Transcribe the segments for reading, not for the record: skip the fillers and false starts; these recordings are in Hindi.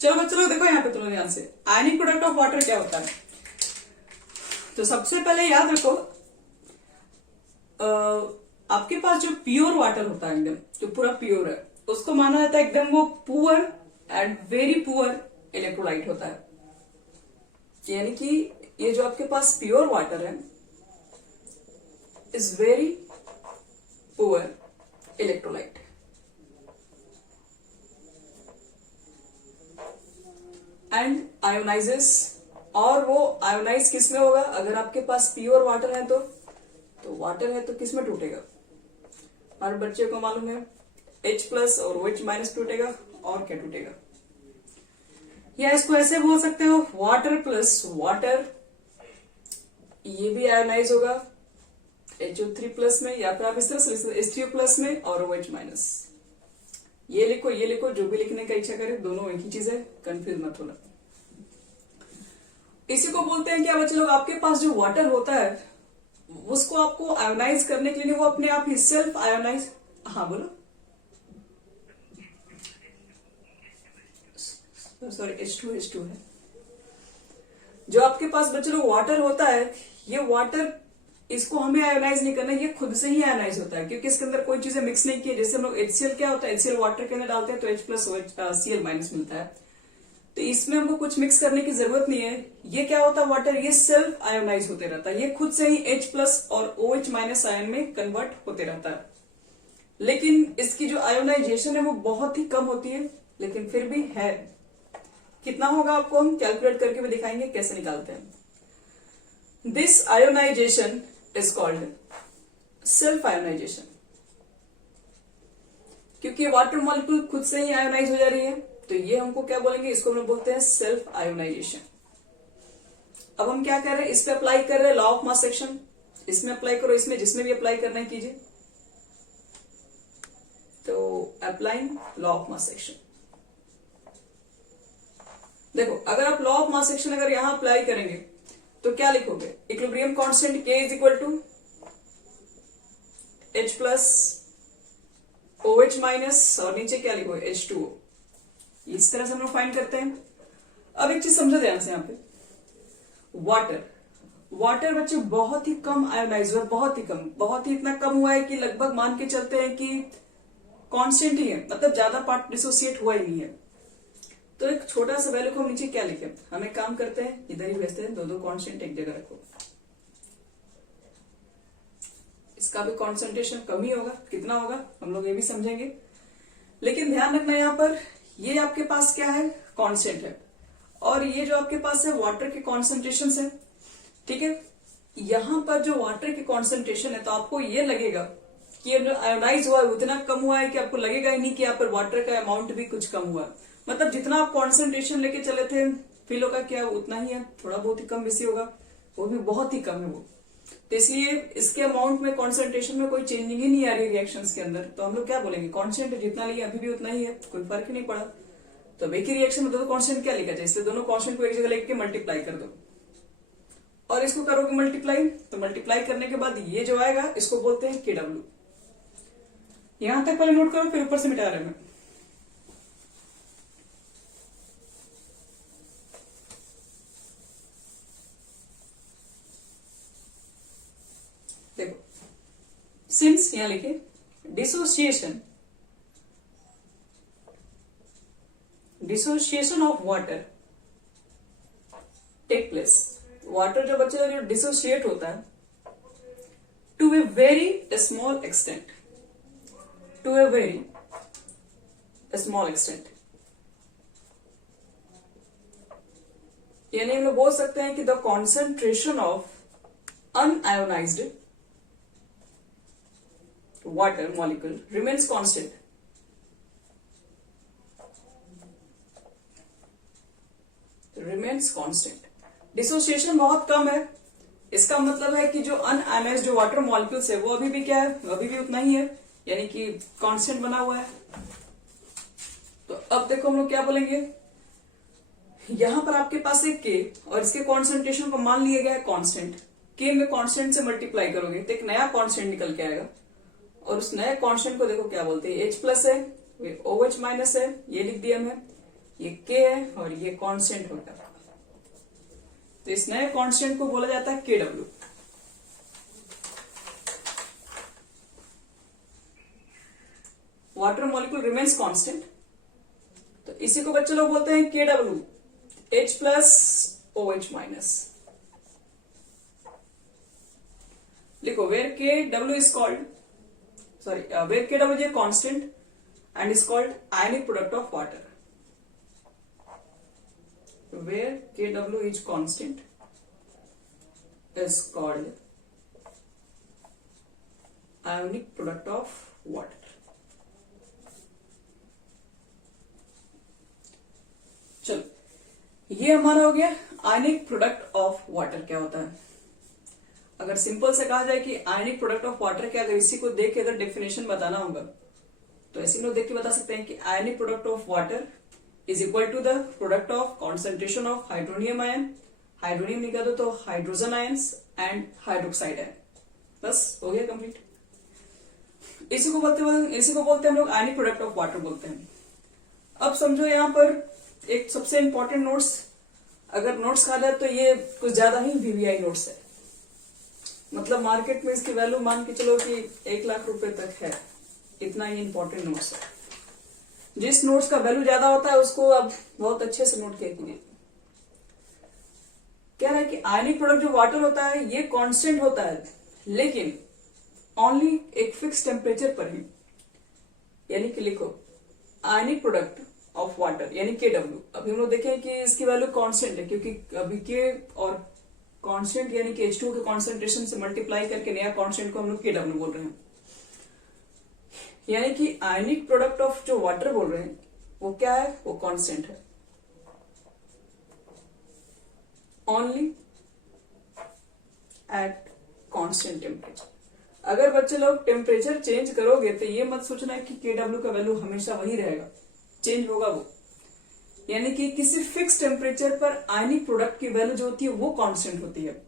चलो चलो देखो यहाँ पे, चलो ध्यान से, आयनिक प्रोडक्ट ऑफ वाटर क्या होता है। तो सबसे पहले याद रखो, आपके पास जो प्योर वाटर होता है एकदम, जो पूरा प्योर है, उसको माना जाता है एकदम वो poor and very poor electrolyte होता है। यानी कि ये जो आपके पास प्योर वाटर है is very poor electrolyte. And ionises, और वो आयोनाइज किस में होगा, अगर आपके पास प्योर वाटर है तो वाटर है तो किस में टूटेगा, हर बच्चे को मालूम है H+ और OH- टूटेगा, और क्या टूटेगा। या इसको ऐसे बोल सकते हो, वाटर प्लस वाटर, ये भी आयोनाइज होगा HO3+ में, या फिर आप इस तरह से H3O+ में और OH-। ये लिखो, जो भी लिखने का इच्छा करे, दोनों एक ही चीज है, कंफ्यूज मत होना। इसी को बोलते हैं क्या बच्चे लोग, आपके पास जो वाटर होता है उसको आपको आयोनाइज करने के लिए वो अपने आप ही सेल्फ आयोनाइज, हाँ बोलो, सॉरी H2 है। जो आपके पास बच्चे लोग वाटर होता है, ये वाटर, इसको हमें आयोनाइज नहीं करना, ये खुद से ही आयोनाइज होता है, क्योंकि इसके अंदर कोई चीजें मिक्स नहीं की। जैसे हम लोग HCl क्या होता है, HCl वाटर के अंदर डालते हैं तो H+ Cl- मिलता है, तो इसमें हमको कुछ मिक्स करने की जरूरत नहीं है। ये क्या होता है, वाटर ये सेल्फ आयोनाइज होते रहता है, ये खुद से ही H+ और OH- आयन में कन्वर्ट होते रहता है। लेकिन इसकी जो आयोनाइजेशन है वो बहुत ही कम होती है, लेकिन फिर भी है। कितना होगा आपको हम कैलकुलेट करके भी दिखाएंगे कैसे निकालते हैं। This ionization is called self ionization, क्योंकि वाटर मॉलिक्यूल खुद से ही आयोनाइज हो जा रही है, तो ये हमको क्या बोलेंगे, इसको हम बोलते हैं सेल्फ आयोनाइजेशन। अब हम क्या कर रहे हैं, इस पे अप्लाई कर रहे हैं लॉ ऑफ मास एक्शन, इसमें अप्लाई करो, इसमें जिसमें भी अप्लाई करना है कीजिए। तो applying law of mass action, देखो अगर आप लॉ ऑफ मास एक्शन अगर यहां अप्लाई करेंगे तो क्या लिखोगे, equilibrium constant K is equal to H+ OH- और नीचे क्या लिखोगे H2O। इस तरह से हम लोग फाइंड करते हैं। अब एक चीज समझो ध्यान से, यहाँ पे वाटर बच्चे बहुत ही कम आयोनाइज हुआ, बहुत ही इतना कम हुआ है कि लगभग मान के चलते हैं कि कांस्टेंट ही है, मतलब ज्यादा पार्ट डिसोसिएट हुआ ही नहीं है। तो एक छोटा सा वैल्यू को हम नीचे क्या लिखे, हम एक काम करते हैं, इधर ही भेजते हैं, दो कांस्टेंट एक जगह रखो। इसका भी कॉन्सेंट्रेशन कम ही होगा, कितना होगा हम लोग ये भी समझेंगे। लेकिन ध्यान रखना यहाँ पर, ये आपके पास क्या है, कांस्टेंट है, और ये जो आपके पास है वाटर के कॉन्सेंट्रेशन है, ठीक है। यहां पर जो वाटर की कॉन्सेंट्रेशन है, तो आपको ये लगेगा कि जो आयोनाइज हुआ है उतना कम हुआ है कि आपको लगेगा ही नहीं कि यहाँ पर वाटर का अमाउंट भी कुछ कम हुआ है। मतलब जितना आप कॉन्सेंट्रेशन लेके चले थे फिल होगा क्या, उतना ही है, थोड़ा बहुत ही कम बेसी होगा, वो भी बहुत ही कम है वो। तो इसलिए इसके अमाउंट में, कॉन्सेंट्रेशन में कोई चेंजिंग ही नहीं आ रही रिएक्शंस के अंदर, तो हम लोग क्या बोलेंगे, कांस्टेंट जितना लिया अभी भी उतना ही है, कोई फर्क ही नहीं पड़ा। तो एक ही रिएक्शन में दो कांस्टेंट क्या लिखा जाए, इसलिए दोनों कांस्टेंट को एक जगह लेके मल्टीप्लाई कर दो, और इसको करोगे मल्टीप्लाई, तो मल्टीप्लाई करने के बाद ये जो आएगा इसको बोलते हैं KW। यहां तक पहले नोट करो, फिर ऊपर से मिटा रहे हैं। देखो, सिंस यहां लिखे dissociation of water take place, water जो बच्चे जो डिसोसिएट होता है to a very small extent, to a very small extent, यानी हम लोग बोल सकते हैं कि the concentration of unionized water molecule remains constant, dissociation बहुत कम है, इसका मतलब है कि जो अनआयोनाइज्ड जो वाटर मॉलिक्यूल्स है वो अभी भी क्या है, अभी भी उतना ही है, यानी कि कांस्टेंट बना हुआ है। तो अब देखो हम लोग क्या बोलेंगे, यहां पर आपके पास एक K और इसके कॉन्सेंट्रेशन को मान लिया गया है कांस्टेंट, K में कांस्टेंट से मल्टीप्लाई करोगे तो एक नया कांस्टेंट निकल के आएगा, और उस नए कांस्टेंट को देखो क्या बोलते हैं, H+ है, OH- है, ये लिख दिया मैं, ये के है और ये कांस्टेंट होगा। तो इस नए कांस्टेंट को बोला जाता है KW। Water molecule remains constant, तो इसी को बच्चे लोग बोलते हैं KW, H plus OH minus. लिखो where KW is called, sorry where KW is a constant and is called ionic product of water. Where KW is constant is called ionic product of water. चलो, ये हमारा हो गया आयनिक प्रोडक्ट ऑफ वाटर क्या होता है। अगर सिंपल से कहा जाए कि आयनिक प्रोडक्ट ऑफ वाटर क्या, अगर इसी को देख के अगर डेफिनेशन बताना होगा तो ऐसे लोग देख के बता सकते हैं कि ionic product of water is equal to the product of concentration of hydronium ion, hydronium निकाल दो तो hydrogen ions and hydroxide ion. बस हो गया कंप्लीट। इसी को बोलते हैं हम लोग आयनिक प्रोडक्ट ऑफ वाटर बोलते हैं। अब समझो यहाँ पर एक सबसे इंपॉर्टेंट नोट्स, अगर नोट्स कहा जाए तो ये कुछ ज्यादा ही VVI नोट्स है, मतलब मार्केट में इसकी वैल्यू मान के चलो कि 1 लाख रुपए तक है, इतना ही इंपॉर्टेंट नोट्स है। जिस नोट्स का वैल्यू ज्यादा होता है उसको अब बहुत अच्छे से नोट किया कीजिए। कह रहा है कि आयनिक प्रोडक्ट जो वाटर होता है ये कांस्टेंट होता है, लेकिन ओनली एक फिक्स टेम्परेचर पर ही। यानी कि लिखो आयनिक प्रोडक्ट ऑफ वाटर यानी KW। अभी हम लोग देखें कि इसकी वैल्यू कांस्टेंट है, क्योंकि अभी के और कांस्टेंट यानी कि H2 के कॉन्सेंट्रेशन से मल्टीप्लाई करके नया कांस्टेंट को हम लोग KW बोल रहे हैं। यानी कि आयनिक प्रोडक्ट ऑफ जो वाटर बोल रहे हैं वो क्या है, वो कांस्टेंट है ओनली एट कांस्टेंट टेम्परेचर। अगर बच्चे लोग टेम्परेचर चेंज करोगे तो ये मत सोचना है कि KW का वैल्यू हमेशा वही रहेगा, चेंज होगा वो। यानी कि किसी फिक्स टेम्परेचर पर आयनिक प्रोडक्ट की वैल्यू जो होती है वो कांस्टेंट होती है।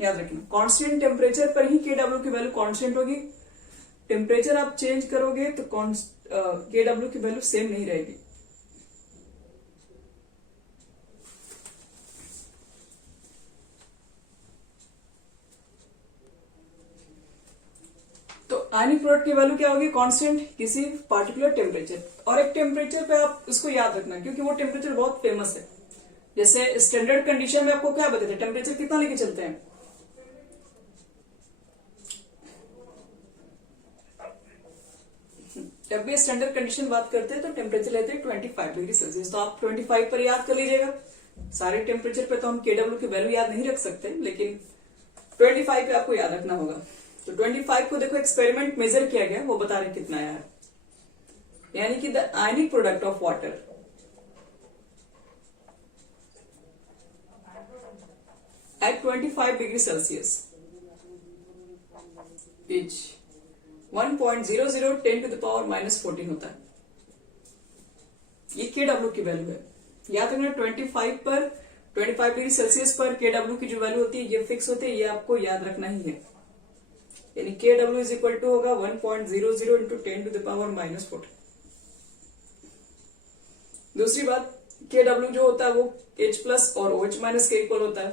याद रखना, कांस्टेंट टेम्परेचर पर ही KW की वैल्यू कांस्टेंट होगी। टेम्परेचर आप चेंज करोगे तो KW की वैल्यू सेम नहीं रहेगी। तो आयनिक प्रोडक्ट की वैल्यू क्या होगी, कांस्टेंट किसी पार्टिकुलर टेम्परेचर। और एक टेम्परेचर पे आप इसको याद रखना, क्योंकि वो टेम्परेचर बहुत फेमस है। जैसे स्टैंडर्ड कंडीशन में आपको क्या बताते, टेम्परेचर कितना लेके चलते हैं, जब भी स्टैंडर्ड कंडीशन बात करते हैं तो टेम्परेचर लेते हैं 25 डिग्री सेल्सियस। तो आप 25 पर याद कर लीजिएगा। सारे टेम्परेचर पे तो हम KW की वैल्यू याद नहीं रख सकते, लेकिन 25 पे आपको याद रखना होगा। तो 25 को देखो एक्सपेरिमेंट मेजर किया गया, वो बता रहे कितना आया है। यानी कि the ionic product of water at 25 degree Celsius is 1.00 10 to the power -14 होता है। ये KW की वैल्यू है। याद रखना 25 पर 25 डिग्री सेल्सियस पर KW की जो वैल्यू होती है ये फिक्स होती है, ये आपको याद रखना ही है। यानी KW इज इक्वल टू होगा 1.00 इंटू 10 to the power -14। दूसरी बात, KW जो होता है वो H प्लस और OH माइनस के इक्वल होता है,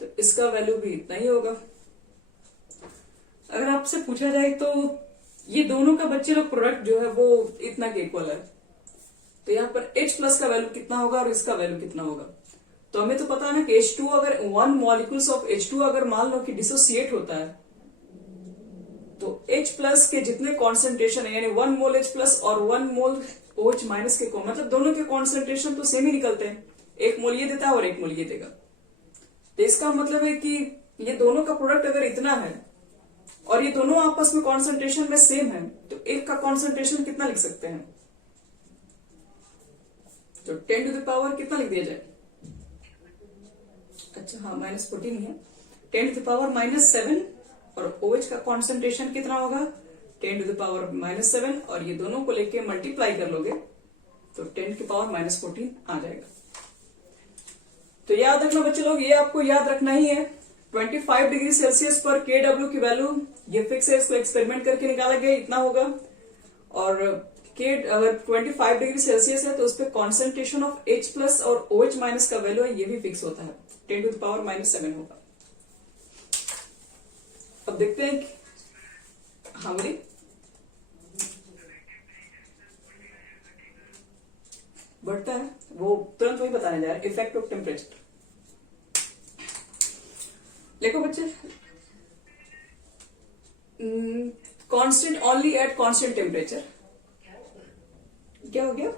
तो इसका वैल्यू भी इतना ही होगा। अगर आपसे पूछा जाए तो ये दोनों का बच्चे लोग प्रोडक्ट जो है वो इतना के इक्वल है, तो यहाँ पर H प्लस का वैल्यू कितना होगा और इसका वैल्यू कितना होगा। तो हमें तो पता है ना कि H2 अगर 1 मॉलिक्यूल्स ऑफ H2 अगर मान लो कि डिसोसिएट होता है तो H प्लस के जितने कॉन्सेंट्रेशन है, यानी 1 मोल H प्लस और 1 मोल OH माइनस के मतलब दोनों के कॉन्सेंट्रेशन तो सेम ही निकलते हैं। 1 मोल ये देता है और 1 मोल ये देगा। तो इसका मतलब है कि ये दोनों का प्रोडक्ट अगर इतना है और ये दोनों आपस में कॉन्सेंट्रेशन में सेम है, तो एक का कॉन्सेंट्रेशन कितना लिख सकते हैं, तो 10 to the power कितना लिख दिया जाए, अच्छा हाँ -14 ही है, 10 to the power -7। और OH का कॉन्सेंट्रेशन कितना होगा, 10 to the power -7, और ये दोनों को लेके मल्टीप्लाई कर लोगे तो 10 की पावर -14 आ जाएगा। तो याद रखना बच्चे लोग, ये आपको याद रखना ही है। 25 डिग्री सेल्सियस पर KW की वैल्यू ये फिक्स है, इसको एक्सपेरिमेंट करके निकाला गया इतना होगा। और के अगर 25 डिग्री सेल्सियस है तो उस पर कॉन्सेंट्रेशन ऑफ H प्लस और OH माइनस का वैल्यू है, ये भी फिक्स होता है, 10⁻⁻7 होगा। अब देखते हैं हाँ बोलिए। बढ़ता है, वो तुरंत वही बताने जा रहा है, इफेक्ट ऑफ टेम्परेचर। देखो बच्चे, constant only at constant temperature. क्या हो गया?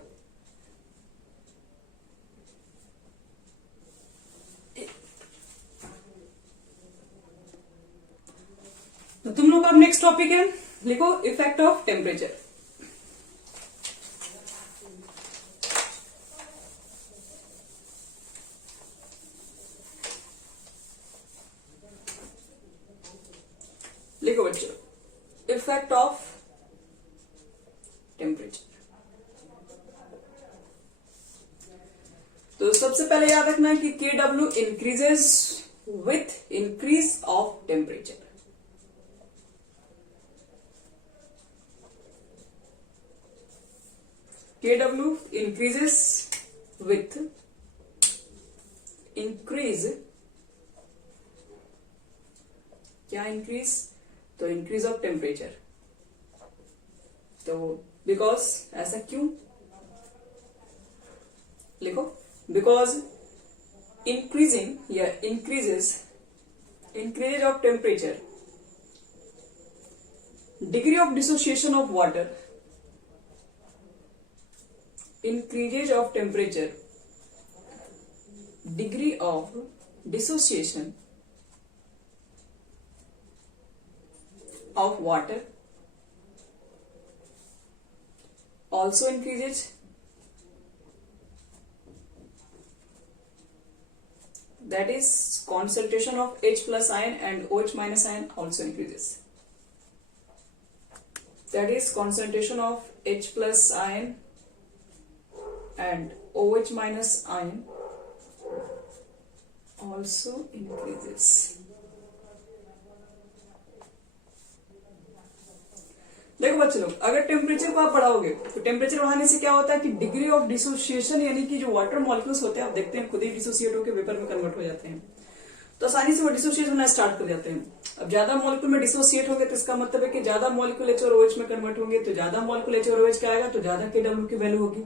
तो तुम लोग का अब नेक्स्ट टॉपिक है, लिखो इफेक्ट ऑफ टेम्परेचर। लिखो बच्चों, इफेक्ट ऑफ टेम्परेचर। तो सबसे पहले याद रखना है कि KW increases with increase of temperature. KW increases with increase, क्या increase? तो increase of temperature। तो because, ऐसा क्यों? लिखो, because increasing या increase of temperature, degree of dissociation of water, increase of temperature, degree of dissociation of water also increases, that is concentration of H plus ion and OH minus ion also increases, that is concentration of H plus ion and OH minus ion also increases। देखो बच्चे लोग, अगर टेम्परेचर को आप बढ़ाओगे तो टेम्परेचर बढ़ाने से क्या होता है कि डिग्री ऑफ डिसोसिएशन, यानी कि जो वाटर मॉलिक्यूल्स होते हैं, आप देखते हैं खुद ही डिसोसिएट होकर वेपर में कन्वर्ट हो जाते हैं, तो आसानी से वो डिसोसिएट होना स्टार्ट कर जाते हैं। अब ज्यादा मॉलिक्यूल में डिसोसिएट होंगे तो इसका मतलब है कि ज्यादा मॉलिक्यूल H और OH में कन्वर्ट होंगे, तो ज्यादा मॉलिक्यूल H और OH का आएगा तो ज्यादा KW की वैल्यू होगी।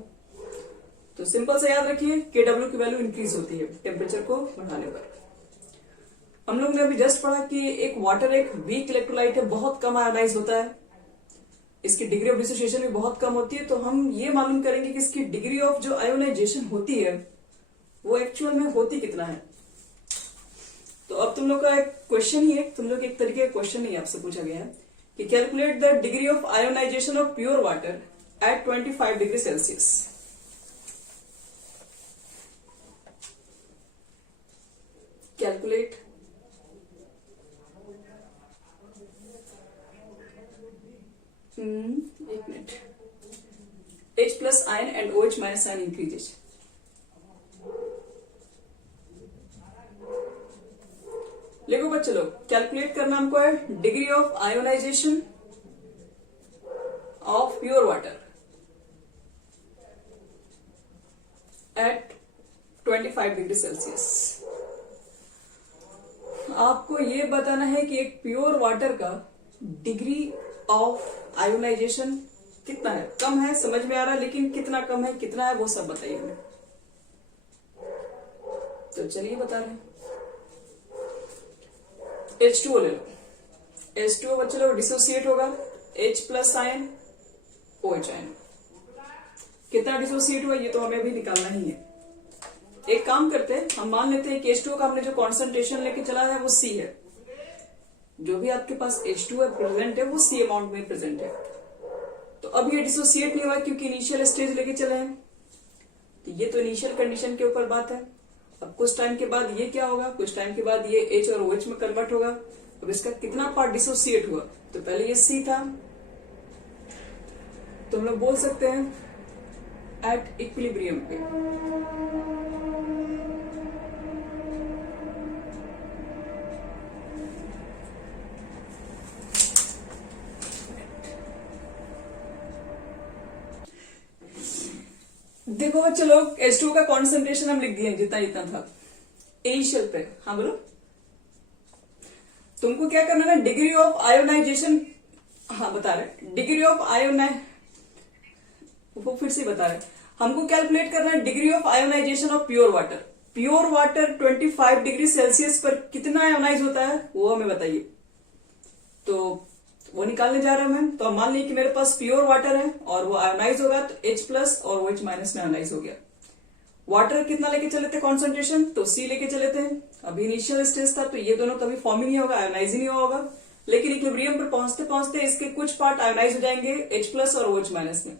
तो सिंपल से याद रखिए, KW की वैल्यू इंक्रीज होती है टेम्परेचर को बढ़ाने पर। हम लोग ने अभी जस्ट पढ़ा कि एक वाटर एक वीक इलेक्ट्रोलाइट है, बहुत कम आयोनाइज होता है, इसकी डिग्री ऑफ डिसोसिएशन भी बहुत कम होती है। तो हम ये मालूम करेंगे कि इसकी डिग्री ऑफ जो आयोनाइजेशन होती है वो एक्चुअल में होती कितना है। तो अब तुम लोग का एक क्वेश्चन ही है, तुम लोग एक तरीके का क्वेश्चन ही आपसे पूछा गया है कि calculate the degree of ionization of pure water at 25 degree Celsius. Calculate एक minute, H plus ion and OH minus ion increases। लिखो बच्चे लोग, कैलकुलेट करना हमको है degree of ionization of pure water at 25 degree Celsius. आपको ये बताना है कि एक प्योर वाटर का डिग्री ऑफ आयोनाइजेशन कितना है, कम है, समझ में आ रहा है, लेकिन कितना कम है कितना है वो सब बताइए हमें। तो चलिए बता रहे हैं, H2O ले लो। H2O बच्चे लोग डिसोसिएट होगा H plus ion OH ion. कितना डिसोसिएट हुआ ये तो हमें भी निकालना ही है। एक काम करते हैं, हम मान लेते हैं कि H2O का हमने जो कॉन्सेंट्रेशन लेके चला है वो C है। जो भी आपके पास H2O प्रेजेंट है वो C अमाउंट में प्रेजेंट है। तो अब ये डिसोसिएट नहीं हुआ क्योंकि इनिशियल स्टेज लेके चले हैं, तो ये तो इनिशियल कंडीशन के ऊपर बात है। अब कुछ टाइम के बाद ये क्या होगा, कुछ टाइम के बाद ये H और OH में कन्वर्ट होगा। अब इसका कितना पार्ट डिसोसिएट हुआ, तो पहले ये C था, तो हम लोग बोल सकते हैं एट इक्विलिब्रियम पे। देखो बच्चे लोग H2O का कॉन्सेंट्रेशन हम लिख दिए जितना जितना था इनिशियल पे। हाँ बोलो, तुमको क्या करना है, डिग्री ऑफ आयोनाइजेशन, हाँ बता रहे डिग्री ऑफ वो फिर से बता रहे हमको कैलकुलेट करना है degree of ionization of pure water. Pure water 25 degree Celsius पर कितना आयोनाइज होता है वो हमें बताइए। तो वो निकालने जा रहे हैं मैम। तो मान लीजिए कि मेरे पास प्योर वाटर है और वो आयोनाइज होगा तो H+ और OH- में आयोनाइज हो गया। वाटर कितना लेके चले थे कॉन्सेंट्रेशन, तो C लेके चले थे। अभी इनिशियल स्टेज था तो ये दोनों कभी फॉर्म ही नहीं होगा, आयोनाइज ही नहीं होगा। लेकिन इक्विलिब्रियम पर पहुंचते पहुंचते इसके कुछ पार्ट आयोनाइज हो जाएंगे H+ और OH- में।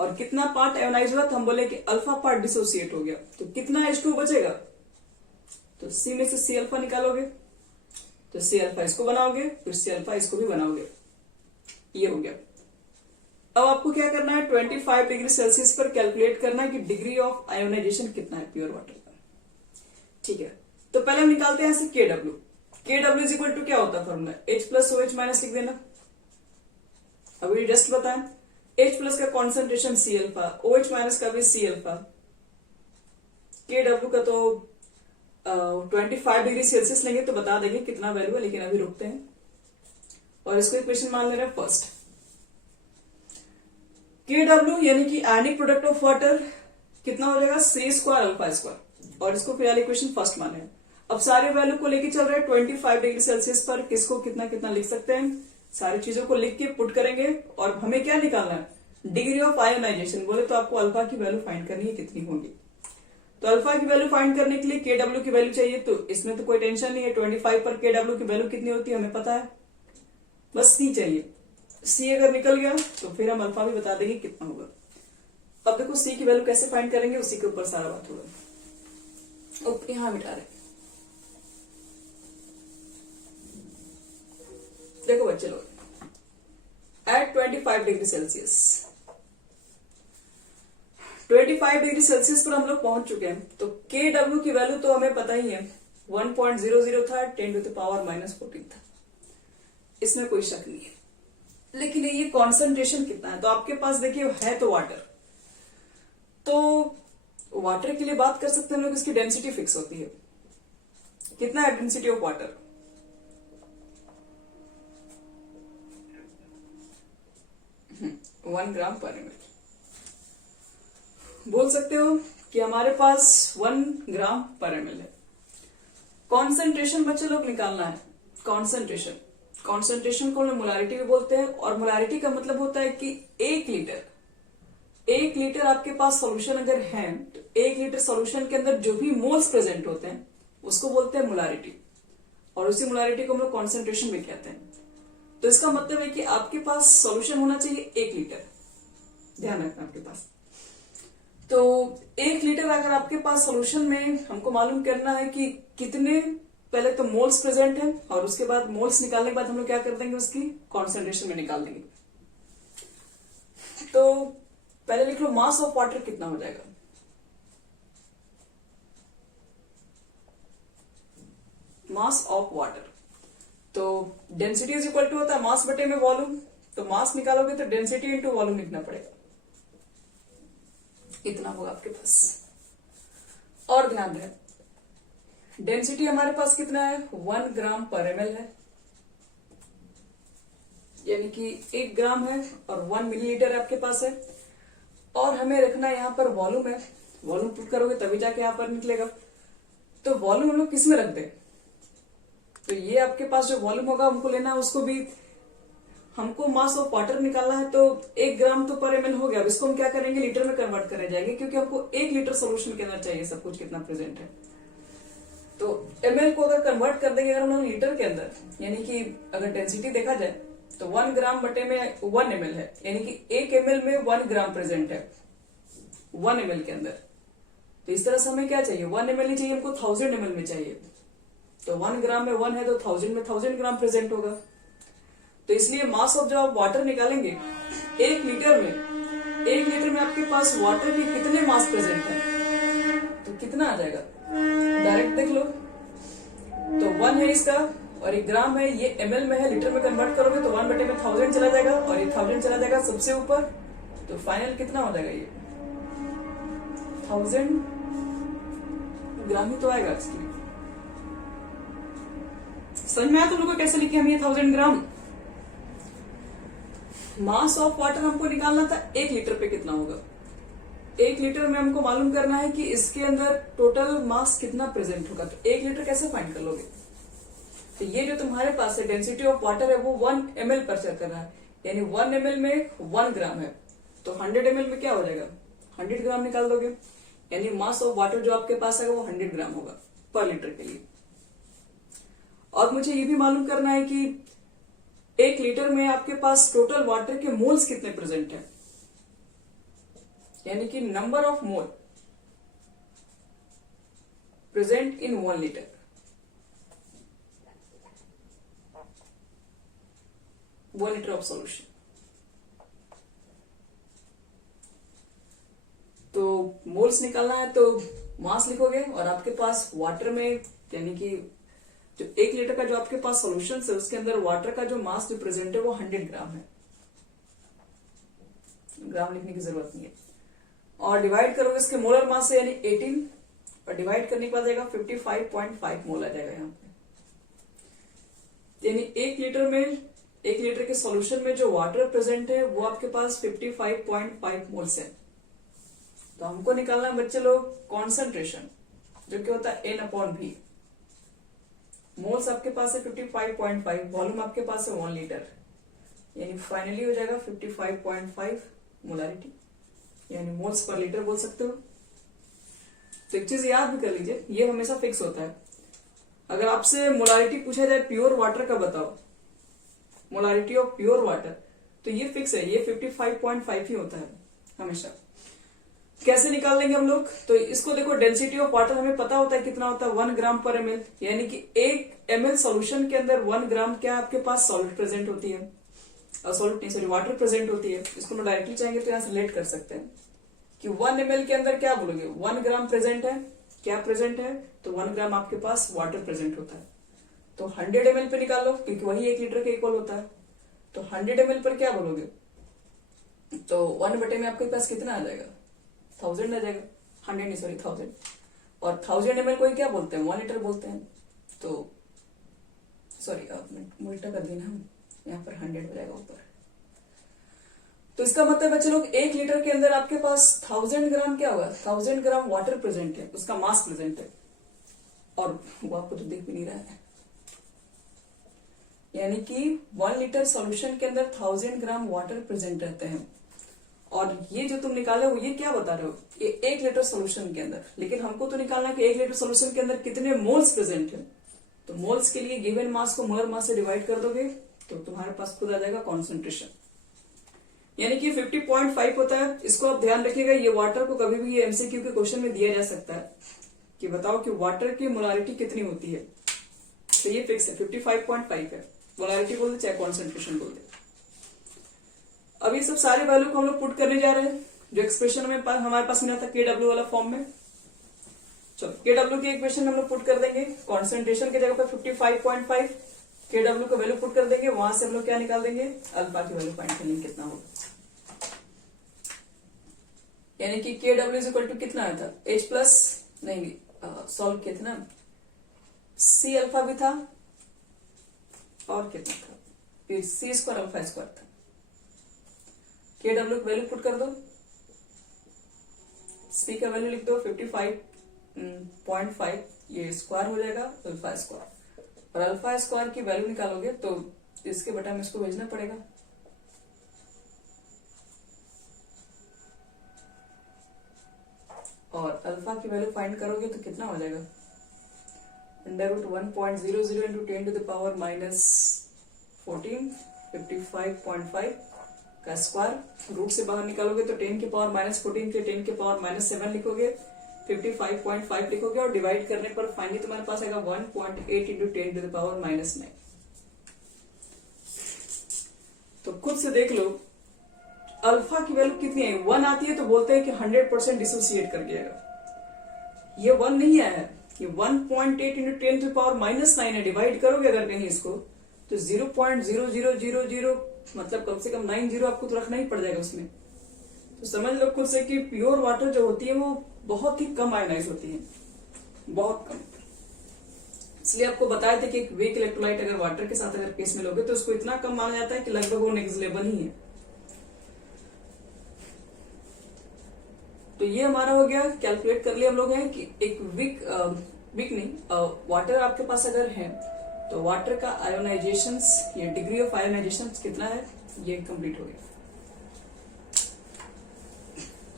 और कितना पार्ट आयोनाइज हुआ तो हम बोले कि अल्फा पार्ट डिसोसिएट हो गया। तो कितना H2 बचेगा, तो C में से C अल्फा निकालोगे तो C अल्फा इसको बनाओगे, फिर C अल्फा इसको भी बनाओगे, ये हो गया। अब आपको क्या करना है, 25 डिग्री सेल्सियस पर कैलकुलेट करना है कि डिग्री ऑफ आयोनाइजेशन कितना है प्योर वाटर का। ठीक है, तो पहले हम निकालते हैं यहाँ से KW। KW is equal to क्या होता है फॉर्मूला, H+ OH- लिख देना। अभी जस्ट बताएं, H+ का कॉन्सेंट्रेशन C अल्फा, OH- का भी C अल्फा, KW का तो 25 डिग्री सेल्सियस लेंगे तो बता देंगे कितना वैल्यू है, लेकिन अभी रुकते हैं और इसको इक्वेशन मान ले रहे हैं फर्स्ट। KW यानी कि आयनिक प्रोडक्ट ऑफ वाटर कितना हो जाएगा, C² अल्फा², और इसको फिलहाल इक्वेशन फर्स्ट माने। अब सारे वैल्यू को लेके चल रहे हैं 25 डिग्री सेल्सियस पर, किसको कितना कितना लिख सकते हैं, सारी चीजों को लिख के पुट करेंगे। और हमें क्या निकालना है, डिग्री ऑफ आयोनाइजेशन। बोले तो आपको अल्फा की वैल्यू फाइंड करनी है कितनी होगी। तो अल्फा की वैल्यू फाइंड करने के लिए KW की वैल्यू चाहिए, तो इसमें तो कोई टेंशन नहीं है। 25 पर KW की वैल्यू कितनी होती है हमें पता है, बस C चाहिए। C अगर निकल गया तो फिर हम अल्फा भी बता देंगे कितना होगा। अब देखो C की वैल्यू कैसे फाइंड करेंगे, उसी के ऊपर सारा बात होगा। ओके, यहां मिटा रहे। देखो बच्चे लोग, at 25 degree Celsius, 25 degree Celsius पर हम लोग पहुंच चुके हैं। तो KW की वैल्यू तो हमें पता ही है, 1.00 था, 10⁻⁻14 था, इसमें कोई शक नहीं है। लेकिन ये कॉन्सेंट्रेशन कितना है, तो आपके पास देखिए है तो वाटर, तो वाटर के लिए बात कर सकते हैं हम लोग, इसकी डेंसिटी फिक्स होती है। कितना है density of water, one gram पर ml। बोल सकते हो कि हमारे पास 1 ग्राम पर ml है। कॉन्सेंट्रेशन बच्चे लोग निकालना है, कॉन्सेंट्रेशन को हम मोलारिटी भी बोलते हैं। और मोलारिटी का मतलब होता है कि 1 लीटर आपके पास सॉल्यूशन अगर है तो 1 लीटर सॉल्यूशन के अंदर जो भी मोल्स प्रेजेंट होते हैं उसको बोलते हैं मोलारिटी, और उसी मोलारिटी को हम लोग कॉन्सेंट्रेशन भी कहते हैं। तो इसका मतलब है कि आपके पास सॉल्यूशन होना चाहिए 1 लीटर, ध्यान रखना आपके पास। तो 1 लीटर अगर आपके पास सॉल्यूशन में हमको मालूम करना है कि कितने, पहले तो मोल्स प्रेजेंट है और उसके बाद मोल्स निकालने के बाद हम लोग क्या कर देंगे, उसकी कॉन्सेंट्रेशन में निकाल देंगे। तो पहले लिख लो मास ऑफ वाटर कितना हो जाएगा, मास ऑफ वाटर। तो डेंसिटी इज इक्वल टू होता है मास बटे में वॉल्यूम। तो मास निकालोगे तो डेंसिटी इंटू वॉल्यूम लिखना पड़ेगा, इतना होगा आपके पास। और ध्यान रहे डेंसिटी हमारे पास कितना है, 1 ग्राम पर ml है, यानी कि 1 ग्राम है, और 1 मिलीलीटर आपके पास है। और हमें रखना यहाँ पर वॉल्यूम है, वॉल्यूम पुट करोगे तभी जाके यहाँ पर निकलेगा। तो वॉल्यूम हम लोग किस में रख दें, तो ये आपके पास जो वॉल्यूम होगा हमको लेना है, उसको भी हमको मास ऑफ वाटर निकालना है। तो 1 ग्राम तो पर ml हो गया। अब इसको हम क्या करेंगे, लीटर में कन्वर्ट करे जाएंगे, क्योंकि हमको 1 लीटर सोल्यूशन के अंदर चाहिए सब कुछ कितना प्रेजेंट है। तो ml को अगर कन्वर्ट कर देंगे अगर हम लोग लीटर के अंदर, यानी कि अगर डेंसिटी देखा जाए तो 1 ग्राम बटे में 1 ml है, यानी कि 1 ml में 1 ग्राम प्रेजेंट है 1 ml के अंदर। तो इस तरह से हमें क्या चाहिए, 1 ml ही चाहिए हमको, 1000 ml में चाहिए। तो 1 ग्राम में 1 है तो 1000 में 1000 ग्राम प्रेजेंट होगा। तो इसलिए मास ऑफ जो आप वाटर निकालेंगे 1 लीटर में आपके पास वाटर के कितने मास प्रेजेंट है, तो कितना आ जाएगा, डायरेक्ट देख लो। तो 1 है इसका और 1 ग्राम है, ये ml में है, लीटर में कन्वर्ट करोगे तो 1 बटे में 1000 चला जाएगा और ये 1000 चला जाएगा सबसे ऊपर। तो फाइनल कितना हो जाएगा, ये 1000 ग्राम ही तो आएगा इसके लिए। समझ में आया तुम लोग को कैसे लिखे हम ये 1000 ग्राम? मास ऑफ वाटर हमको निकालना था 1 लीटर पे कितना होगा। 1 लीटर में हमको मालूम करना है कि इसके अंदर टोटल मास कितना प्रेजेंट होगा। तो 1 लीटर कैसे फाइंड कर लोगे? तो ये जो तुम्हारे पास है डेंसिटी ऑफ वाटर है वो 1 ml पर चेक कर रहा है, यानी 1 ml में 1 ग्राम है, तो 100 ml में क्या हो जाएगा 100 ग्राम निकाल दोगे, यानी मास ऑफ वाटर जो आपके पास है वो 100 ग्राम होगा पर लीटर के लिए। और मुझे ये भी मालूम करना है कि 1 लीटर में आपके पास टोटल वाटर के मोल्स कितने प्रेजेंट है, यानी कि number of mole present in 1 litre. One litre of solution. तो मोल्स निकालना है तो मास लिखोगे और आपके पास वाटर में, यानी कि जो 1 लीटर का जो आपके पास सॉल्यूशन है उसके अंदर वाटर का जो मास जो प्रेजेंट है वो 100 ग्राम है। ग्राम लिखने की जरूरत नहीं है। और डिवाइड करोगे इसके मोलर मास से, यानी 18, और डिवाइड करने के बाद जाएगा 55.5 मोल आ जाएगा यहाँ पे। यानी 1 लीटर के सॉल्यूशन में जो वाटर प्रेजेंट है वो आपके पास 55.5 मोल्स है। तो हमको निकालना है बच्चे लोग कॉन्सेंट्रेशन, जो कि होता है N/V। मोल्स आपके पास है 55.5, वॉल्यूम आपके पास है 1 लीटर, यानी फाइनली हो जाएगा 55.5 मोलारिटी, यानी मोल्स पर लीटर बोल सकते हो। तो एक चीज याद भी कर लीजिए, ये हमेशा फिक्स होता है। अगर आपसे मोलारिटी पूछा जाए प्योर वाटर का बताओ, मोलारिटी ऑफ प्योर वाटर, तो ये फिक्स है, ये 55.5 ही होता है हमेशा। कैसे निकाल लेंगे हम लोग? तो इसको देखो, डेंसिटी ऑफ वाटर हमें पता होता है कितना होता है 1 ग्राम पर ml, यानी कि 1 ml सॉल्यूशन के अंदर 1 ग्राम क्या आपके पास सॉल्यूट प्रेजेंट होती है, सॉल्यूट नहीं सॉरी वाटर प्रेजेंट होती है। इसको मैं डायरेक्टली चाहेंगे तो यहां से रिलेट कर सकते हैं कि 1 ml के अंदर क्या बोलोगे 1 ग्राम प्रेजेंट है, क्या प्रेजेंट है, तो 1 ग्राम आपके पास वाटर प्रेजेंट होता है। तो 100 ml पे निकाल लो, क्योंकि वही 1 लीटर के इक्वल होता है। तो 100 ml पर क्या बोलोगे, तो 1 बटे में आपके पास कितना आ जाएगा 1000 आ जाएगा, 100 नहीं सॉरी 1000। और 1000 ml को ही क्या बोलते हैं 1 लीटर बोलते हैं। तो सॉरी उल्टा कर देना, हम यहाँ पर 100 हो जाएगा ऊपर। तो इसका मतलब बच्चे लोग 1 लीटर के अंदर आपके पास 1000 ग्राम क्या होगा, 1000 ग्राम वाटर प्रेजेंट है, उसका मास प्रेजेंट है, और वो आपको तो दिख भी नहीं रहा है। यानी कि 1 लीटर सॉल्यूशन के अंदर 1000 ग्राम वाटर प्रेजेंट रहते हैं। और ये जो तुम निकाले हो ये क्या बता रहे हो, ये 1 लीटर सॉल्यूशन के अंदर, लेकिन हमको तो निकालना है कि 1 लीटर सॉल्यूशन के अंदर कितने मोल्स प्रेजेंट है। तो मोल्स के लिए गिवन मास को मोलर मास से डिवाइड कर दोगे तो तुम्हारे पास खुद आ जाएगा कॉन्सेंट्रेशन, यानी कि 50.5 होता है। इसको आप ध्यान रखिएगा, ये वाटर को कभी भी ये एमसीक्यू के क्वेश्चन में दिया जा सकता है कि बताओ कि वाटर की मोलारिटी कितनी होती है। तो ये फिक्स है 55.5 है, मोलारिटी बोल दे चाहे कॉन्सेंट्रेशन बोल दे। अब ये सब सारे वैल्यू को हम लोग पुट करने जा रहे हैं, जो एक्सप्रेशन में हमारे पास मिला था KW वाला फॉर्म में। चलो KW की इक्वेशन हम लोग पुट कर देंगे, कॉन्सेंट्रेशन की जगह पर 55.5 KW का वैल्यू पुट कर देंगे, वहां से हम लोग क्या निकाल देंगे अल्फा की वैल्यू फाइंड करेंगे कितना होगा। यानी कि KW इज इक्वल टू कितना आया था H प्लस नहीं सॉल्व किया था ना, C अल्फा भी था और कितना था फिर C स्क्वायर अल्फा स्क्वायर था। KW की वैल्यू पुट कर दो, C का वैल्यू लिख दो 55.5, ये स्क्वायर हो जाएगा अल्फा स्क्वायर, और अल्फा स्क्वायर की वैल्यू निकालोगे तो इसके बटा में इसको भेजना पड़ेगा। और अल्फा की वैल्यू फाइंड करोगे तो कितना हो जाएगा √1.00 इंटू 10 टू द पावर -14, 55.5 का स्क्वायर। रूट से बाहर निकालोगे तो 10 के पावर -14 के 10 के पावर -7 लिखोगे, 55.5 लिखोगे, और डिवाइड करने पर फाइनली तुम्हारे पास आएगा 1.8 इंटू 10 टू द पावर -9। तो खुद से देख लो अल्फा की वैल्यू कितनी है, 1 आती है तो बोलते हैं कि 100% डिसोसिएट कर गया। ये 1 नहीं आया है, ये 1.8 इंटू 10 टू द पावर -9 है। डिवाइड करोगे अगर कहीं इसको तो 0.0000 मतलब कम से कम 9 जीरो आपको तो रखना ही पड़ जाएगा उसमें। तो समझ लो खुद से कि प्योर वाटर जो होती है वो बहुत ही कम आयोनाइज होती है, बहुत कम। इसलिए आपको बताया था कि एक वीक इलेक्ट्रोलाइट अगर वाटर के साथ अगर केस में लोगे तो उसको इतना कम माना जाता है कि लगभग वो नेग्लिजिबल ही है। तो ये हमारा हो गया, कैलकुलेट कर लिया हम लोग हैं कि एक वीक नहीं, वाटर आपके पास अगर है तो वाटर का आयोनाइजेशन या डिग्री ऑफ आयोनाइजेशन कितना है, ये कंप्लीट हो गया।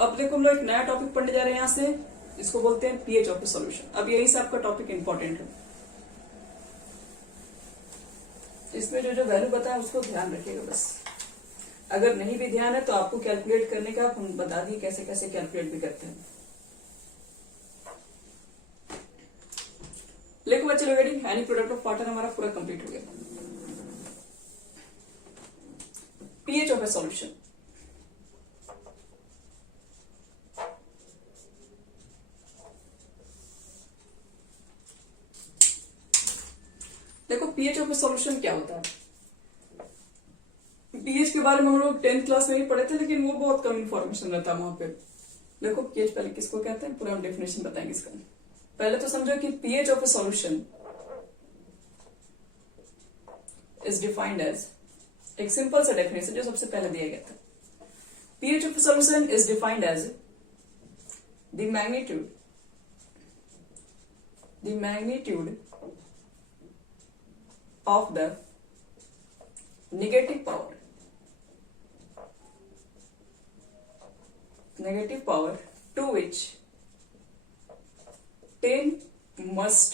अब देखो हम लोग एक नया टॉपिक पढ़ने जा रहे हैं यहां से, इसको बोलते हैं पीएच ऑफ ए सॉल्यूशन। अब यही से आपका टॉपिक इंपॉर्टेंट है, इसमें जो जो वैल्यू बताया उसको ध्यान रखिएगा बस। अगर नहीं भी ध्यान है तो आपको कैलकुलेट करने का हम बता दिए कैसे कैसे कैलकुलेट भी करते हैं। लिखो बच्चे लोग, ready? Any product of water हमारा पूरा कंप्लीट हो गया। पीएच ऑफ ए सॉल्यूशन, देखो पीएच ऑफ ए सॉल्यूशन क्या होता है। पीएच के बारे में हम लोग 10th क्लास में ही पढ़े थे, लेकिन वो बहुत कम इंफॉर्मेशन रहता है वहां पे। देखो पीएच पहले किसको कहते हैं, पूरा हम डेफिनेशन बताएंगे इसका। पहले तो समझो कि pH of a solution is defined as, एक सिंपल सा डेफिनेशन जो सबसे पहले दिया गया था। PH of a solution is defined as the magnitude of the negative power to which 10 must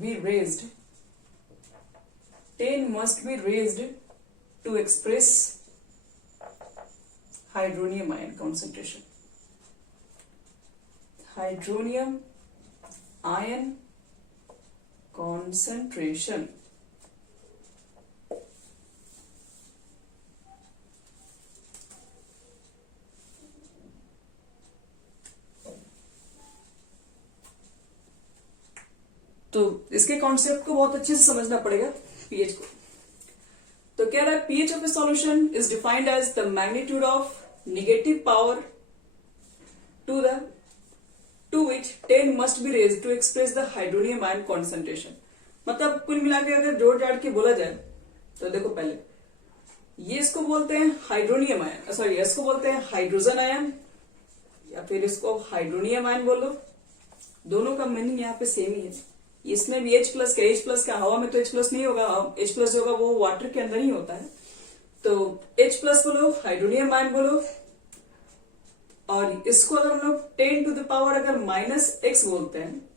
be raised to express hydronium ion concentration. Hydronium ion concentration. तो इसके कॉन्सेप्ट को बहुत अच्छे से समझना पड़ेगा पीएच को। तो क्या रहा है, pH of a solution is defined as the magnitude of negative power to which 10 must be raised to express the hydronium ion concentration. मतलब कुल मिला के अगर जोड़ जाड़ के बोला जाए तो देखो पहले ये इसको बोलते हैं हाइड्रोनियम आयन, सॉरी इसको बोलते हैं हाइड्रोजन आयन या फिर इसको हाइड्रोनियम आयन बोलो। दोनों का मीनिंग यहाँ पे सेम ही है। इसमें भी H+ का, हवा में तो H+ नहीं होगा, H+ होगा वो वाटर के अंदर ही होता है। तो H+ बोलो, हाइड्रोनियम आयन बोलो, और इसको अगर हम लोग 10 टू द पावर अगर -x बोलते हैं,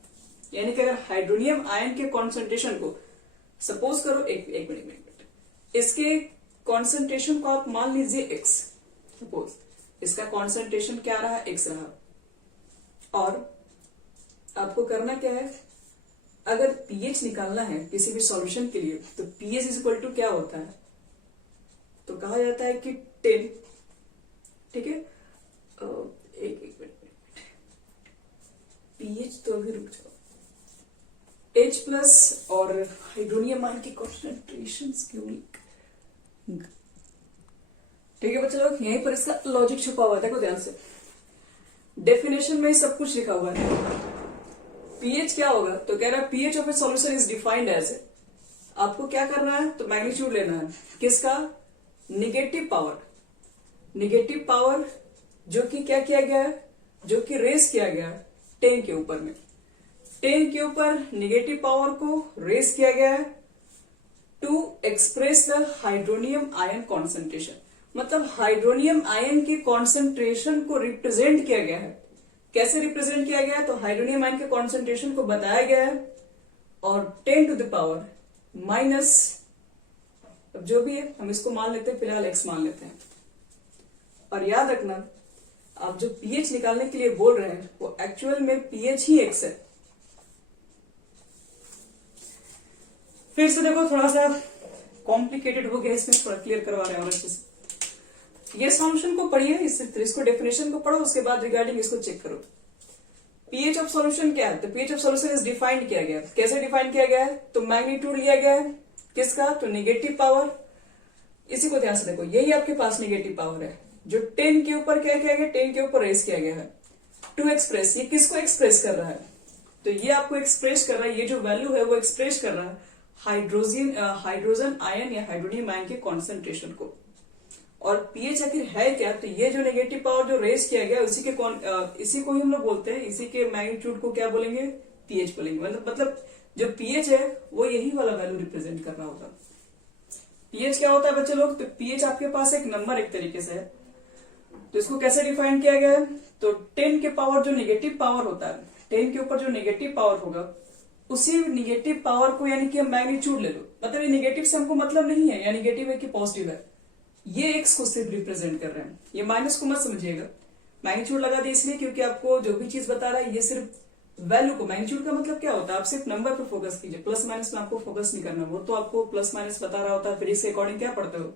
यानी कि अगर हाइड्रोनियम आयन के कॉन्सेंट्रेशन को सपोज करो, एक मिनट, इसके कॉन्सेंट्रेशन को आप मान लीजिए x, सपोज इसका कॉन्सेंट्रेशन क्या रहा, x रहा, और आपको करना क्या है, अगर पीएच निकालना है किसी भी सॉल्यूशन के लिए तो पीएच इज इक्वल टू क्या होता है, तो कहा जाता है कि 10, ठीक है, एक मिनट, पीएच तो अभी रुक जाओ, H+ और हाइड्रोनियम आयन की कॉन्सेंट्रेशन क्यों, ठीक है बच्चे लोग, यहीं पर इसका लॉजिक छुपा हुआ है। देखो ध्यान से, डेफिनेशन में सब कुछ लिखा हुआ है। पीएच क्या होगा, तो कह रहा है pH of a solution is defined as, आपको क्या करना है, तो मैग्नीट्यूड लेना है किसका, नेगेटिव पावर जो कि क्या किया गया है, जो कि रेस किया गया है टैंक के ऊपर में, टैंक के ऊपर नेगेटिव पावर को रेस किया गया है to express the hydronium ion concentration. मतलब हाइड्रोनियम आयन के कॉन्सेंट्रेशन को रिप्रेजेंट किया गया है। कैसे रिप्रेजेंट किया गया है, तो हाइड्रोनियम आयन के कॉन्सेंट्रेशन को बताया गया है और 10 टू द पावर माइनस, अब जो भी है हम इसको मान लेते हैं, फिलहाल x मान लेते हैं। और याद रखना, आप जो pH निकालने के लिए बोल रहे हैं वो एक्चुअल में pH ही x है। फिर से देखो, थोड़ा सा कॉम्प्लिकेटेड हो गया, इसमें थोड़ा क्लियर करवा रहे हैं और अच्छे से। ये सॉल्यूशन को पढ़िए, इसको डेफिनेशन को पढ़ो, उसके बाद रिगार्डिंग इसको चेक करो। पीएच ऑफ सॉल्यूशन क्या है, तो pH of solution is defined किया गया। कैसे डिफाइन किया गया है, तो मैग्नीट्यूड लिया गया है किसका, तो नेगेटिव पावर। इसी को ध्यान से देखो, यही आपके पास नेगेटिव पावर है, जो 10 के ऊपर क्या किया गया, 10 के ऊपर रेस किया गया है टू एक्सप्रेस, ये किसको एक्सप्रेस कर रहा है, तो ये आपको एक्सप्रेस कर रहा है, ये जो वैल्यू है वो एक्सप्रेस कर रहा है हाइड्रोजन आयन या हाइड्रोनियम आयन के कॉन्सेंट्रेशन को। और पीएच आखिर है क्या, तो ये जो नेगेटिव पावर जो रेस किया गया इसी को ही हम लोग बोलते हैं, इसी के मैग्नीट्यूड को क्या बोलेंगे, पीएच बोलेंगे। मतलब जो पीएच है वो यही वाला वैल्यू रिप्रेजेंट कर रहा होगा। पीएच क्या होता है बच्चे लोग, तो पीएच आपके पास एक नंबर एक तरीके से है, तो इसको कैसे डिफाइन किया गया है, तो 10 के पावर जो नेगेटिव पावर होता है, 10 के ऊपर जो नेगेटिव पावर होगा उसी नेगेटिव पावर को यानी कि हम मैग्नीट्यूड ले लो, मतलब ये नेगेटिव से हमको मतलब नहीं है, या नेगेटिव है कि पॉजिटिव है, ये एक्स को सिर्फ रिप्रेजेंट कर रहे हैं, ये माइनस को मत समझिएगा। मैग्नीट्यूड लगा दिया इसलिए क्योंकि आपको जो भी चीज बता रहा है ये सिर्फ वैल्यू को, मैग्नीट्यूड का मतलब क्या होता है, आप सिर्फ नंबर पर फोकस कीजिए, प्लस माइनस में आपको फोकस नहीं करना, वो तो आपको प्लस माइनस बता रहा होता है, फिर इसके अकॉर्डिंग क्या पढ़ते हो।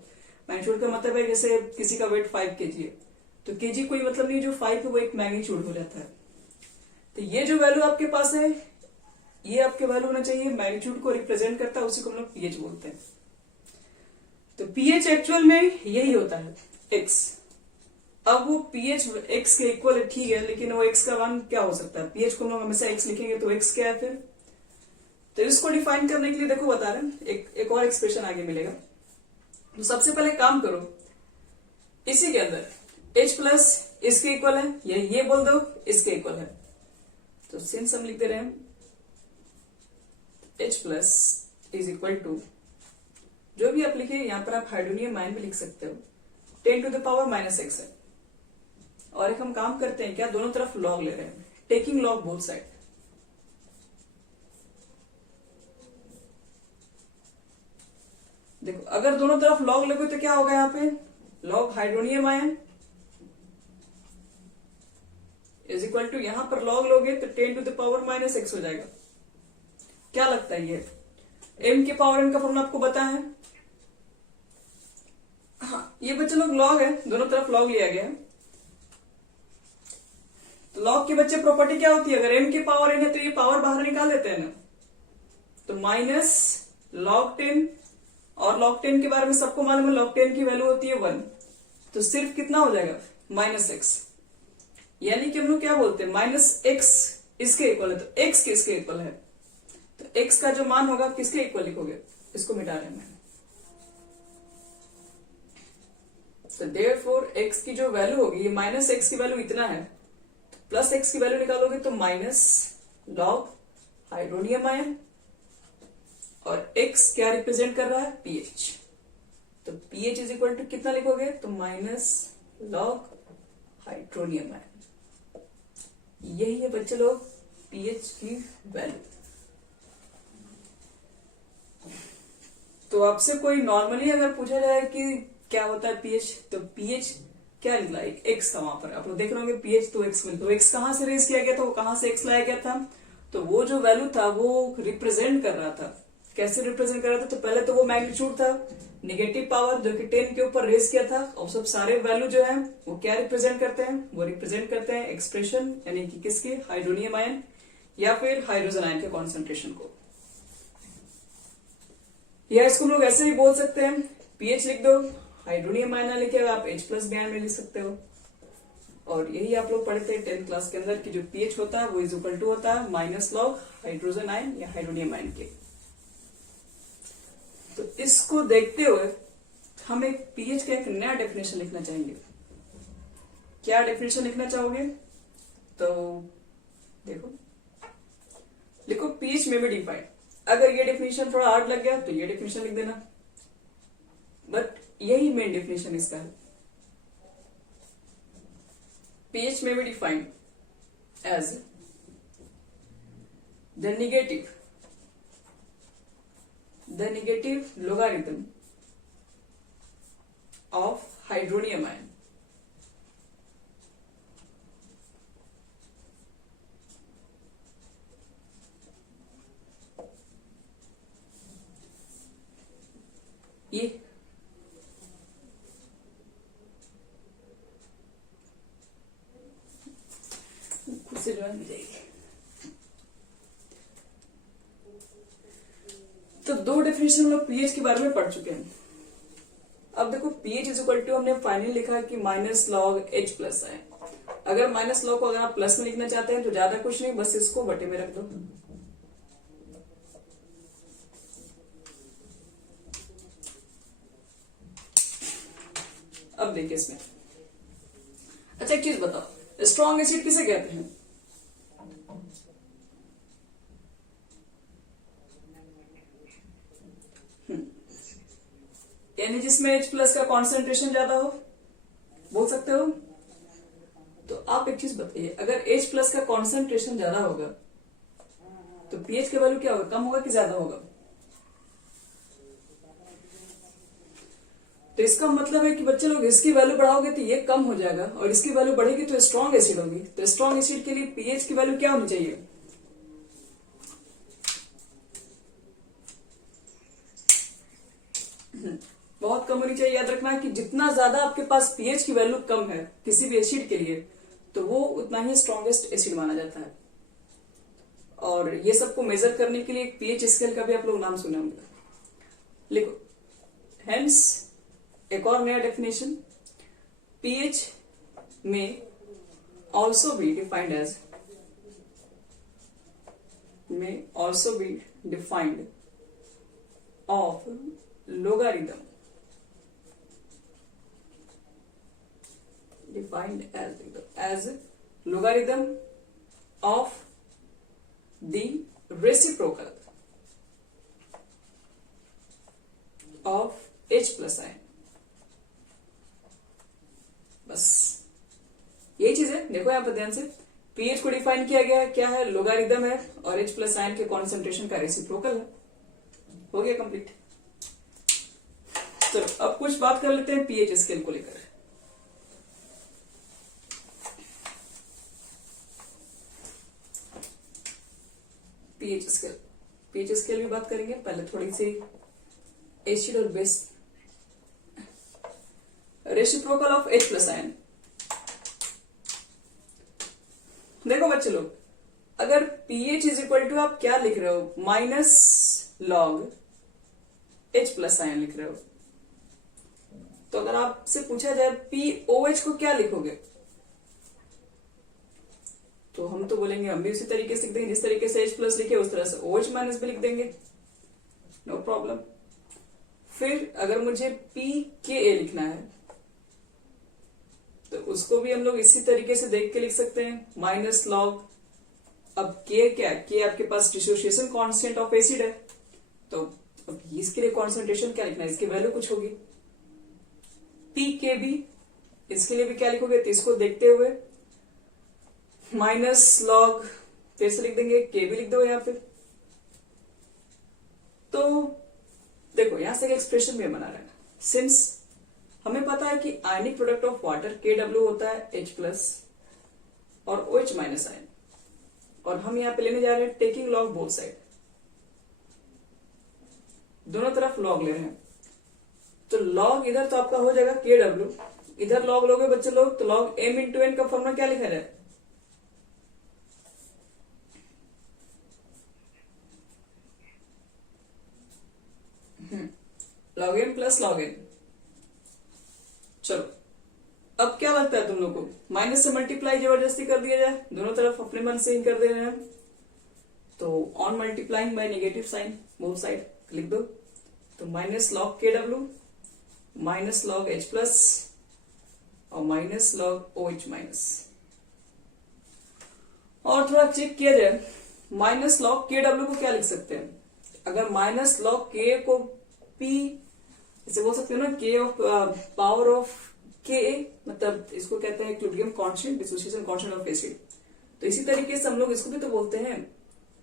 मैग्नीट्यूड का मतलब है जैसे किसी का वेट 5 kg है, तो केजी कोई मतलब नहीं, जो 5 है वो एक मैग्नीट्यूड हो जाता है। तो ये जो वैल्यू आपके पास है ये आपके वैल्यू होना चाहिए, मैग्नीट्यूड को रिप्रेजेंट करता है, उसी को हम लोग पीएच बोलते हैं। तो पीएच एक्चुअल में यही होता है एक्स। अब वो पीएच एक्स के इक्वल है, ठीक है, लेकिन वो एक्स का मान क्या हो सकता है, पीएच को हम लोग हमेशा एक्स लिखेंगे तो एक्स क्या है फिर, तो इसको डिफाइन करने के लिए देखो बता रहे हैं एक और एक्सप्रेशन आगे मिलेगा। तो सबसे पहले काम करो, इसी के अंदर H प्लस इसके इक्वल है, या ये बोल दो इसके इक्वल है, तो सिंस हम लिख दे रहे हैं H plus is equal to, जो भी आप लिखे यहां पर आप हाइड्रोनियम आयन भी लिख सकते हो, 10 to the power minus x है। और एक हम काम करते हैं क्या, दोनों तरफ लॉग ले रहे हैं, टेकिंग लॉग बोथ साइड। देखो अगर दोनों तरफ लॉग लोगे तो क्या होगा, यहाँ पे log hydronium ion is equal to, यहां पर लॉग लोगे तो 10 to the power minus x हो जाएगा। क्या लगता है ये m के पावर n का फॉर्मूला आपको पता है, हाँ ये बच्चे लोग लॉग है, दोनों तरफ लॉग लिया गया है। तो लॉग के बच्चे प्रॉपर्टी क्या होती है, अगर m के पावर n है तो ये पावर बाहर निकाल देते हैं ना, तो माइनस लॉग 10, और लॉग 10 के बारे में सबको मालूम है लॉग 10 की वैल्यू होती है 1, तो सिर्फ कितना हो जाएगा माइनस एक्स, यानी कि हम लोग क्या बोलते हैं माइनस एक्स इसके इक्वल है, तो एक्स किसके इक्वल है, तो x का जो मान होगा किसके इक्वल लिखोगे, इसको मिटा रहे हैं। तो देयरफॉर x की जो वैल्यू होगी, ये माइनस एक्स की वैल्यू इतना है, तो प्लस एक्स की वैल्यू निकालोगे तो माइनस लॉग हाइड्रोनियम आयन, और x क्या रिप्रेजेंट कर रहा है, pH, तो pH इज इक्वल टू कितना लिखोगे, तो माइनस लॉग हाइड्रोनियम आयन। यही है बच्चे लोग pH की वैल्यू। तो आपसे कोई नॉर्मली अगर पूछा जाए कि क्या होता है पीएच, तो पीएच क्या निकला, एक एक्स था वहां पर, आप लोग देख रहे होंगे पीएच तो एक्स मिलता, तो एक्स कहां से रेज किया गया था, वो कहां से एक्स लाया गया था, तो वो जो वैल्यू था वो रिप्रेजेंट कर रहा था, कैसे रिप्रेजेंट कर रहा था, तो पहले तो वो मैग्नीट्यूड था, नेगेटिव पावर जो कि 10 के ऊपर रेज किया था, और सब सारे वैल्यू जो है वो क्या रिप्रेजेंट करते हैं, वो रिप्रेजेंट करते हैं एक्सप्रेशन, यानी कि किसके, हाइड्रोनियम आयन या फिर हाइड्रोजन आयन के कॉन्सेंट्रेशन को, या इसको लोग ऐसे भी बोल सकते हैं, पीएच लिख दो, हाइड्रोनियम आयन लिखे आप H प्लस भी आयन में लिख सकते हो। और यही आप लोग पढ़ते हैं 10th क्लास के अंदर कि जो पीएच होता है वो इज इक्वल टू होता है माइनस लॉग हाइड्रोजन आयन या हाइड्रोनियम आयन के। तो इसको देखते हुए हम एक पीएच का एक नया डेफिनेशन लिखना चाहेंगे। क्या डेफिनेशन लिखना चाहोगे, तो देखो लिखो पीएच में भी डिफाइन, अगर ये डेफिनेशन थोड़ा हार्ड लग गया तो ये डेफिनेशन लिख देना, बट यही मेन डेफिनेशन इसका है। pH may be defined as the negative logarithm of hydronium ion ये खुद से ज्वाइन हो जाएगी। तो दो डेफिनेशन हम लोग पीएच के बारे में पढ़ चुके हैं। अब अब देखो pH इज इक्वल टू हमने फाइनली लिखा कि माइनस लॉग H प्लस है। अगर माइनस लॉग को अगर आप प्लस में लिखना चाहते हैं तो ज्यादा कुछ नहीं, बस इसको बटे में रख दो। अब देखिए इसमें, अच्छा एक चीज बताओ, स्ट्रॉन्ग एसिड किसे कहते हैं? यानी जिसमें H प्लस का कॉन्सेंट्रेशन ज्यादा हो, बोल सकते हो। तो आप एक चीज बताइए, अगर H प्लस का कॉन्सेंट्रेशन ज्यादा होगा तो pH का वैल्यू क्या होगा, कम होगा कि ज्यादा होगा? तो इसका मतलब है कि बच्चे लोग इसकी वैल्यू बढ़ाओगे तो ये कम हो जाएगा, और इसकी वैल्यू बढ़ेगी तो स्ट्रॉन्ग एसिड होगी। तो स्ट्रॉन्ग एसिड के लिए pH की वैल्यू क्या होनी चाहिए? बहुत कम होनी चाहिए। याद रखना कि जितना ज्यादा आपके पास pH की वैल्यू कम है किसी भी एसिड के लिए, तो वो उतना ही स्ट्रॉन्गेस्ट एसिड माना जाता है। और ये सबको मेजर करने के लिए एक pH स्केल का भी आप लोग नाम सुने होंगे, लिखो। हेंस एक और नया डेफिनेशन, pH में also be defined of logarithm, defined as logarithm of the reciprocal of H plus ion। बस यही चीज है। देखो यहाँ पर ध्यान से, pH को डिफाइन किया गया है, क्या है, लोगारिदम है, और H प्लस आयन के कॉन्सेंट्रेशन का रेसिप्रोकल है। हो गया कंप्लीट। चलो अब कुछ बात कर लेते हैं pH स्केल को लेकर। pH स्केल की बात करेंगे। पहले थोड़ी सी एसिड और base, reciprocal of H plus ion. देखो बच्चे लोग, अगर pH इज इक्वल टू आप क्या लिख रहे हो, minus log H plus ion लिख रहे हो, तो अगर आपसे पूछा जाए POH को क्या लिखोगे, तो हम तो बोलेंगे, हम भी उसी तरीके से लिख देंगे जिस तरीके से H प्लस लिखे उस तरह से OH माइनस भी लिख देंगे, नो प्रॉब्लम। फिर अगर मुझे pKa लिखना है तो उसको भी हम लोग इसी तरीके से देख के लिख सकते हैं, माइनस लॉग। अब K क्या है, K आपके पास डिसोसिएशन कांस्टेंट ऑफ एसिड है, तो अब इसके लिए कॉन्सेंट्रेशन क्या लिखना है, इसकी वैल्यू कुछ होगी। pKb, इसके लिए भी क्या लिखोगे, तो इसको देखते हुए माइनस लॉग फिर से लिख देंगे, K भी लिख दो यहाँ पे। तो देखो यहां से एक्सप्रेशन भी बना रहा है, सिंस हमें पता है कि ionic product of water KW होता है H प्लस और OH माइनस आयन, और हम यहां पे लेने जा रहे हैं टेकिंग लॉग बोथ साइड, दोनों तरफ लॉग ले रहे हैं। तो लॉग इधर तो आपका हो जाएगा KW, इधर लॉग लोगे बच्चे लोग, तो लॉग M इंटू N का फॉर्मूला क्या लिखा जाए, log M plus log N। चलो अब क्या लगता है तुम लोग को, माइनस से मल्टीप्लाई जबरदस्ती कर दिया जाए, दोनों तरफ अपने मन से ही कर दे रहे हैं, तो on multiplying by negative sign both side लिख दो। तो minus log KW minus log H plus और माइनस लॉग OH माइनस। और थोड़ा चेक किया जाए, माइनस लॉग KW को क्या लिख सकते हैं, अगर माइनस लॉग K को P इसे बोल सकते हो ना, K of power of Ka, मतलब इसको कहते हैं क्लूडियम constant, dissociation constant of acid. तो इसी तरीके से हम लोग इसको भी तो बोलते हैं,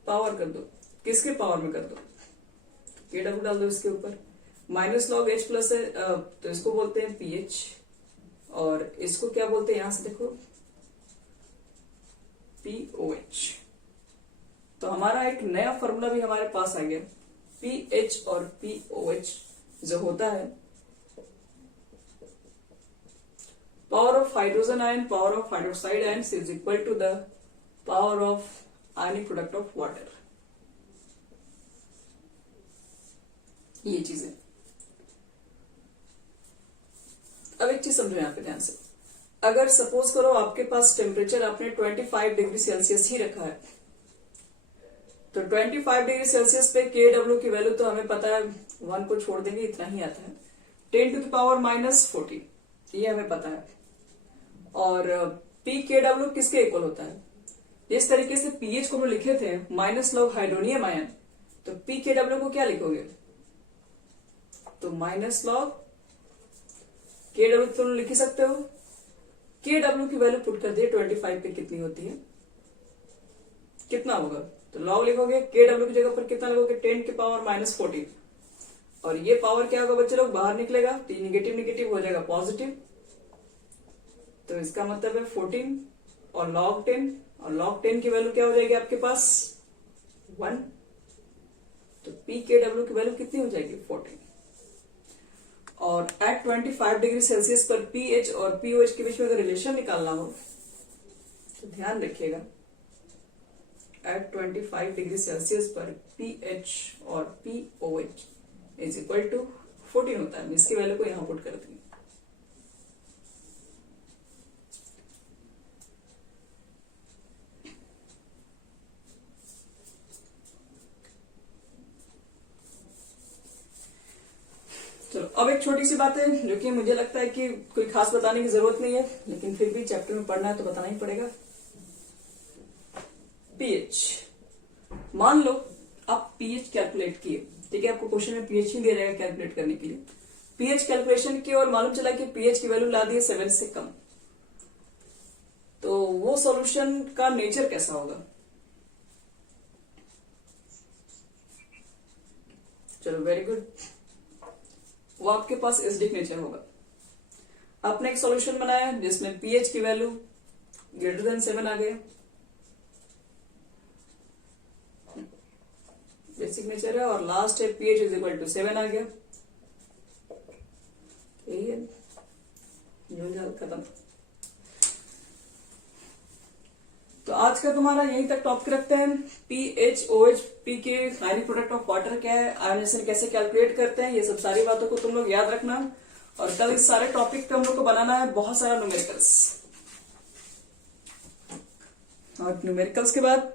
पावर कर दो, किसके पावर में कर दो, KW डाल दो इसके ऊपर। माइनस लॉग H प्लस है तो इसको बोलते हैं pH, और इसको क्या बोलते हैं, यहां से देखो POH। तो हमारा एक नया फॉर्मूला भी हमारे पास आ गया, pH और POH जो होता है power of hydrogen ion, power of hydroxide ion is equal to the power of ionic product of water. ये चीजें अब एक चीज समझो यहाँ पे ध्यान से, अगर सपोज करो आपके पास टेम्परेचर आपने 25 डिग्री सेल्सियस ही रखा है, तो 25 डिग्री सेल्सियस पे KW की वैल्यू तो हमें पता है, 1 को छोड़ देंगे इतना ही आता है, 10⁻⁻14 ये हमें पता है। और pKW किसके इक्वल होता है, जिस तरीके से pH को हम लिखे थे -log हाइड्रोनियम आयन, तो pKW को क्या लिखोगे, तो -log KW तुम लिख ही सकते हो। KW की वैल्यू पुट कर दिए 25 पे कितनी होती है, कितना होगा, तो log लिखोगे, KW की जगह पर कितना लिखोगे 10⁻⁻14, और ये पावर क्या होगा बच्चे लोग, बाहर निकलेगा तो निगेटिव निगेटिव हो जाएगा पॉजिटिव, तो इसका मतलब है 14 और log 10, और log 10 की वैल्यू क्या हो जाएगी आपके पास 1, तो pKW की वैल्यू कितनी हो जाएगी 14। और एट 25 डिग्री सेल्सियस पर pH और pOH के बीच में अगर रिलेशन निकालना हो तो ध्यान रखिएगा, एट 25 डिग्री सेल्सियस पर pH और pOH इज इक्वल टू 14 होता है। इसकी वैल्यू को यहां पुट कर देंगे। चलो अब एक छोटी सी बात है जो कि मुझे लगता है कि कोई खास बताने की जरूरत नहीं है, लेकिन फिर भी चैप्टर में पढ़ना है तो बताना ही पड़ेगा। pH, मान लो आप pH कैलकुलेट किए, ठीक है, आपको क्वेश्चन में pH ही दे रहेगा कैलकुलेट करने के लिए। pH कैलकुलेशन की और मालूम चला कि pH की वैल्यू ला दी है 7 से कम, तो वो सॉल्यूशन का नेचर कैसा होगा, चलो वेरी गुड, वो आपके पास एसिडिक नेचर होगा। आपने एक सॉल्यूशन बनाया जिसमें pH की वैल्यू ग्रेटर देन 7 आ गया, बेसिक नेचर है, और लास्ट है pH इज इक्वल टू 7 आ गया, यही है, झोल खत्म। तो आज का तुम्हारा यहीं तक टॉपिक रखते हैं। pH, OH, pK final product of water क्या है, आयोनाइजेशन कैसे कैलकुलेट करते हैं, ये सब सारी बातों को तुम लोग याद रखना। और कल इस सारे टॉपिक पे हम लोग को बनाना है बहुत सारा न्यूमेरिकल्स, और न्यूमेरिकल्स के बाद